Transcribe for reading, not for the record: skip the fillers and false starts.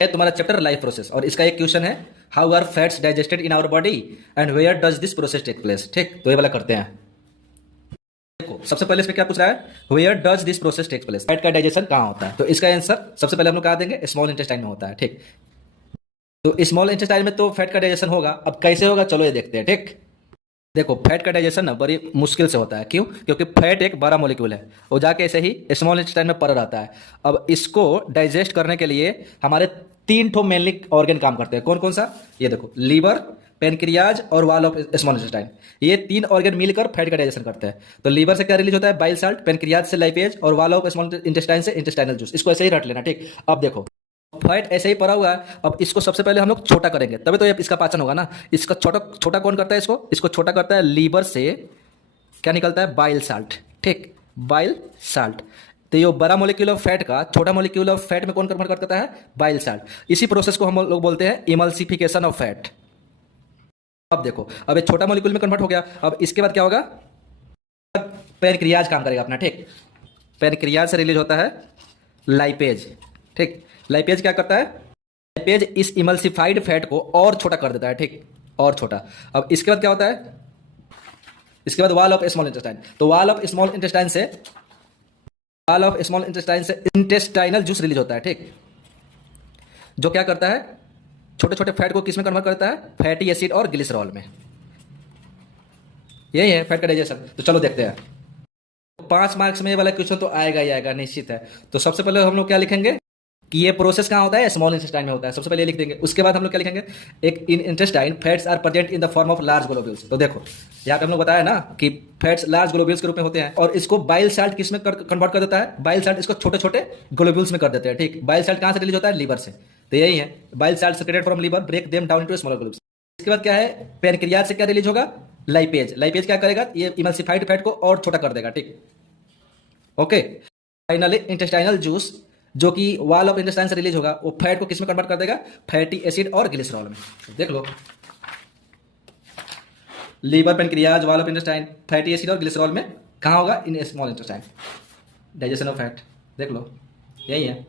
है तुम्हारा chapter life process, और इसका एक क्वेश्चन है how are fats digested in our body and where does this process take place. ठीक, तो ये वाला करते हैं। देखो सबसे पहले इसमें क्या पूछ रहा है, where does this process take place, fat का डाइजेशन कहाँ होता है। तो इसका आंसर सबसे पहले हम लोग कहा देंगे, स्मॉल इंटेस्टाइन में होता है। ठीक, तो स्मॉल इंटेस्टाइन में तो फैट का डाइजेशन होगा। अब कैसे होगा चलो ये देखते हैं। ठीक, देखो फैट का डाइजेशन ना बड़ी मुश्किल से होता है। क्यों? क्योंकि फैट एक बड़ा मॉलिक्यूल है, वो जाके ऐसे ही स्मॉल इंटेस्टाइन में पड़ रहता है। अब इसको डाइजेस्ट करने के लिए हमारे तीन ठो मेनली ऑर्गन काम करते हैं। कौन कौन सा? ये देखो, लीवर, पेनक्रियाज और वाल ऑफ स्मॉल इंटेस्टाइन। ये तीन ऑर्गन मिलकर फैट का डाइजेशन करते हैं। तो लीवर से क्या रिलीज होता है? बाइल साल्ट, पेनक्रियाज से लाइपेज और वाल ऑफ स्मॉल इंटेस्टाइन से इंटेस्टाइनल जूस। इसको ऐसे ही रट लेना। ठीक, अब देखो फैट ऐसे ही पड़ा हुआ है। अब इसको सबसे पहले हम लोग छोटा करेंगे, तभी तो ये इसका पाचन होगा ना। इसका छोटा छोटा कौन करता है? इसको छोटा करता है लीवर से। क्या निकलता है? Bile salt. ठीक, बाइल साल्ट। तो ये बड़ा मॉलिक्यूल ऑफ फैट का छोटा मॉलिक्यूल ऑफ फैट में कौन कन्वर्ट करता है? Bile salt. इसी प्रोसेस को हम लोग बोलते हैं इमल्सिफिकेशन ऑफ फैट। अब देखो, अब ये छोटा मॉलिक्यूल में कन्वर्ट हो गया। अब इसके बाद क्या होगा? पैनक्रियाज काम करेगा अपना। ठीक, पैनक्रियाज से रिलीज होता है लाइपेज। ठीक, लाइपेज क्या करता है? लाइपेज इस इमल्सिफाइड फैट को और छोटा कर देता है। ठीक, और छोटा। अब इसके बाद क्या होता है? इसके बाद वाल ऑफ स्मॉल इंटेस्टाइन। तो वाल ऑफ स्मॉल इंटेस्टाइन से इंटेस्टाइनल जूस रिलीज होता है। ठीक, जो क्या करता है? छोटे छोटे फैट को किस में कन्वर्ट करता है? फैटी एसिड और ग्लिसरॉल में। यही है फैट का डाइजेशन। तो चलो देखते हैं। 5 मार्क्स में ये वाला क्वेश्चन तो आएगा ही आएगा, निश्चित है। तो सबसे पहले हम लोग क्या लिखेंगे कि ये प्रोसेस कहाँ होता है? स्मॉल इंटेस्टाइन में होता है। सबसे पहले ये लिख देंगे। उसके बाद हम लोग क्या लिखेंगे? एक in intestine fats are present in the form of large globules. तो देखो यहाँ पे हम लोग बताया ना कि फैट्स लार्ज ग्लोब्यूल्स के रूप में होते हैं, और इसको बाइल साल्ट किस में कन्वर्ट कर देता है? बाइल साल्ट इसको छोटे छोटे ग्लोब्यूल्स में कर देते हैं। ठीक, बाइल साल्ट कहाँ से रिलीज होता है? लीवर से। तो यही है, bile salt secreted from liver break them down into smaller globules. इसके बाद क्या है? पैनक्रियाज से क्या रिलीज होगा? लाइपेज। लाइपेज क्या करेगा? ये इमल्सिफाइड फैट को और छोटा कर देगा। ठीक, ओके। फाइनली इंटेस्टाइनल जूस जो कि वाल ऑफ इंटेस्टाइन से रिलीज होगा, वो फैट को किस में कन्वर्ट कर देगा? फैटी एसिड और ग्लिसरॉल में। देख लो, liver, pancreas, wall of intestine, fatty acid और ग्लिसरॉल में कहाँ होगा? In small intestine. Digestion of fat. देख लो, यही है।